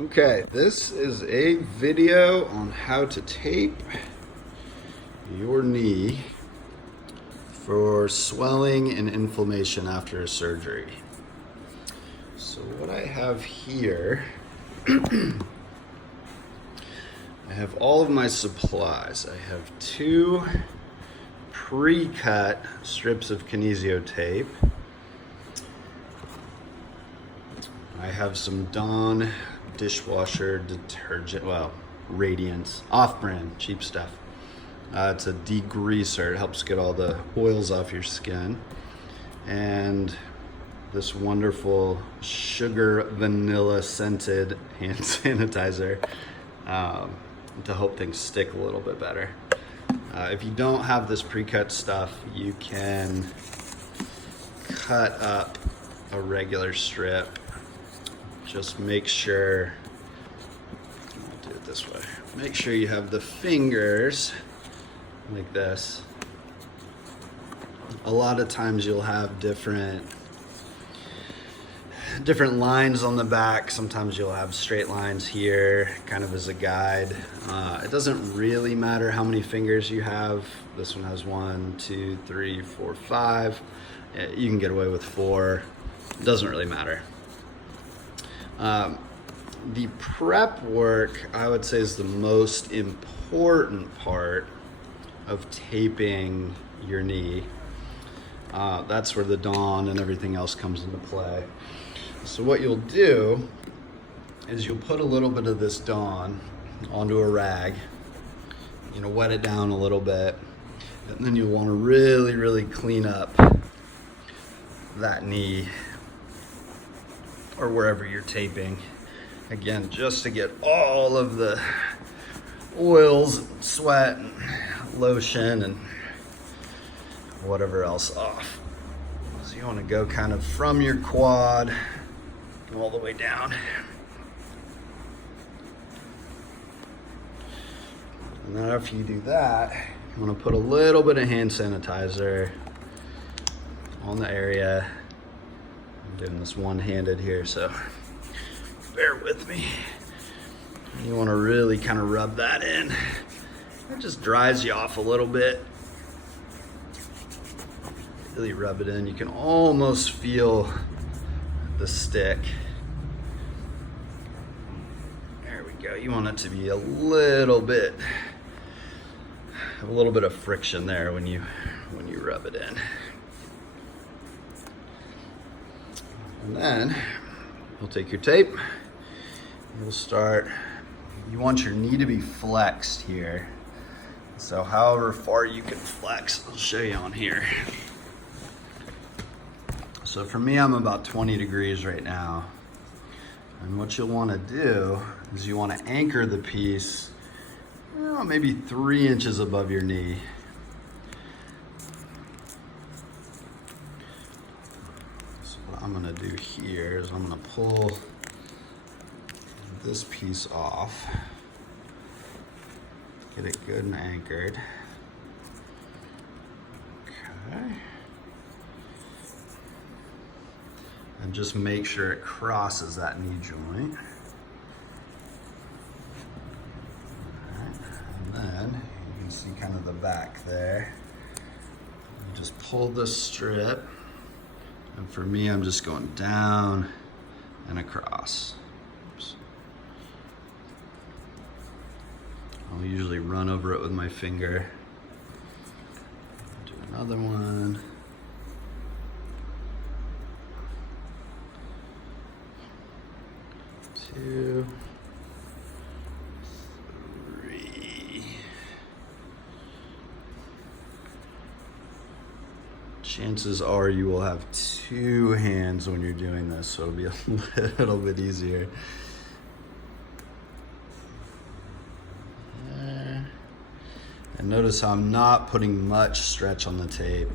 Okay, this is a video on how to tape your knee for swelling and inflammation after a surgery. So what I have here, I have all of my supplies. I have two pre-cut strips of kinesio tape. I have some Dawn dishwasher detergent, Radiance, off-brand, cheap stuff. It's a degreaser. It helps get all the oils off your skin. And this wonderful sugar vanilla scented hand sanitizer to help things stick a little bit better. If you don't have this pre-cut stuff, you can cut up a regular strip. Just make sure, I'll do it this way. Make sure you have the fingers like this. A lot of times you'll have different lines on the back. Sometimes you'll have straight lines here, kind of as a guide. It doesn't really matter how many fingers you have. This one has 1, 2, 3, 4, 5. You can get away with 4. It doesn't really matter. The prep work, I would say, is the most important part of taping your knee. That's where the Dawn and everything else comes into play. So what you'll do is you'll put a little bit of this Dawn onto a rag, wet it down a little bit, and then you'll want to really, really clean up that knee or wherever you're taping. Again, just to get all of the oils, sweat, and lotion, and whatever else off. So you want to go kind of from your quad all the way down. And then after you do that, you want to put a little bit of hand sanitizer on the area. I'm doing this one-handed here, so bear with me. You want to really kind of rub that in. It just dries you off a little bit. Really rub it in. You can almost feel the stick. There we go. You want it to be a little bit of friction there when you rub it in. And then you'll take your tape, you'll start, you want your knee to be flexed here. So however far you can flex, I'll show you on here. So for me, I'm about 20 degrees right now. And what you'll want to do is you want to anchor the piece maybe 3 inches above your knee. I'm gonna do here is I'm gonna pull this piece off, get it good and anchored. Okay. And just make sure it crosses that knee joint. Alright. And then you can see kind of the back there. You just pull this strip. And for me, I'm just going down and across. Oops. I'll usually run over it with my finger. Do another one. 2, 3. Chances are you will have 2 hands when you're doing this, so it'll be a little bit easier. There. And notice how I'm not putting much stretch on the tape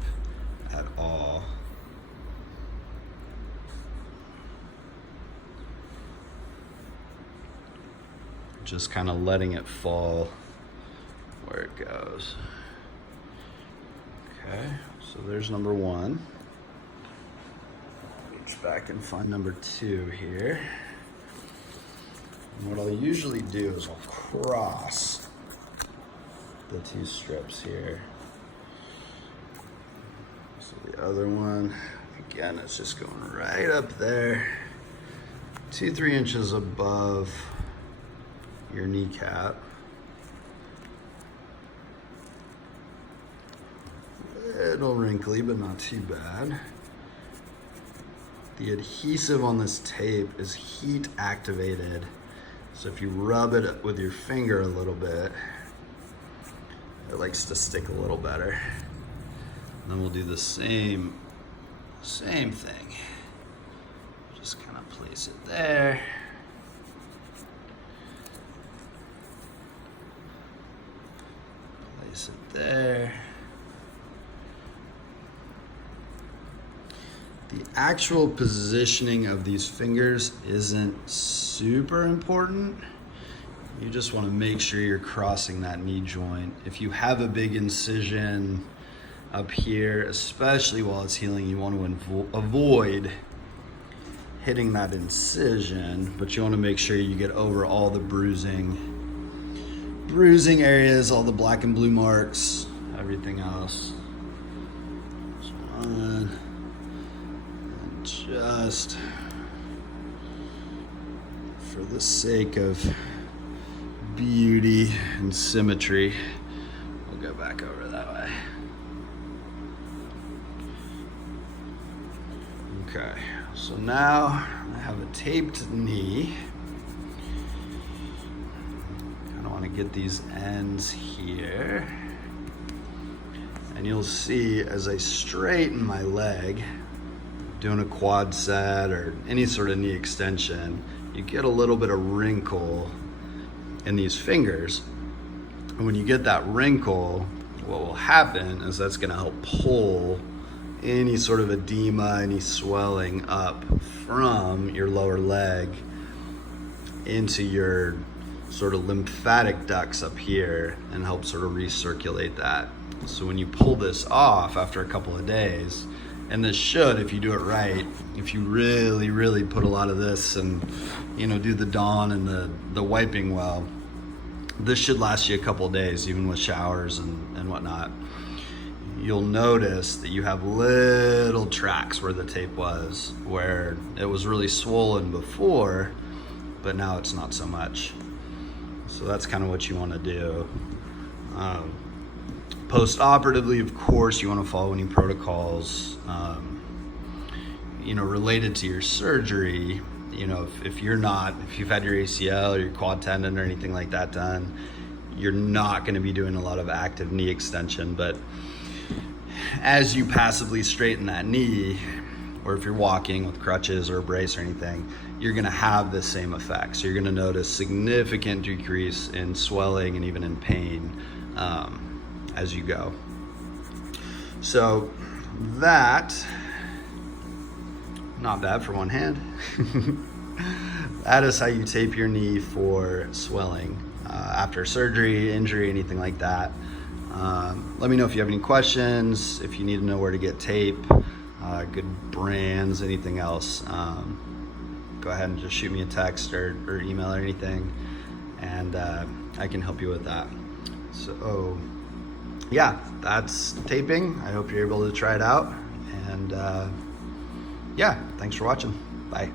at all. Just kind of letting it fall where it goes. Okay, so there's number 1. Reach back and find number 2 here. And what I'll usually do is I'll cross the two strips here. So the other one, again, it's just going right up there, 2-3 inches above your kneecap. Little wrinkly, but not too bad. The adhesive on this tape is heat activated. So if you rub it with your finger a little bit, it likes to stick a little better. And then we'll do the same thing. Just kind of place it there. Place it there. The actual positioning of these fingers isn't super important. You just want to make sure you're crossing that knee joint. If you have a big incision up here, especially while it's healing, you want to avoid hitting that incision, but you want to make sure you get over all the bruising areas, all the black and blue marks, everything else. Just one. Just for the sake of beauty and symmetry, we'll go back over that way. Okay, so now I have a taped knee. Kind of want to get these ends here. And you'll see as I straighten my leg, doing a quad set or any sort of knee extension, you get a little bit of wrinkle in these fingers. And when you get that wrinkle, what will happen is that's gonna help pull any sort of edema, any swelling up from your lower leg into your sort of lymphatic ducts up here and help sort of recirculate that. So when you pull this off after a couple of days, and this should, if you do it right, if you really put a lot of this and, do the Dawn and the wiping well, this should last you a couple of days, even with showers and whatnot. You'll notice that you have little tracks where the tape was, where it was really swollen before, but now it's not so much. So that's kind of what you want to do. Post-operatively, of course, you want to follow any protocols, related to your surgery. If you've had your ACL or your quad tendon or anything like that done, you're not going to be doing a lot of active knee extension. But as you passively straighten that knee, or if you're walking with crutches or a brace or anything, you're going to have the same effect. So you're going to notice significant decrease in swelling and even in pain as you go. So that, not bad for one hand. That is how you tape your knee for swelling after surgery, injury, anything like that. Let me know if you have any questions, if you need to know where to get tape, good brands, anything else. Go ahead and just shoot me a text or email or anything, and I can help you with that. So yeah, that's taping. I hope you're able to try it out. And yeah, thanks for watching. Bye.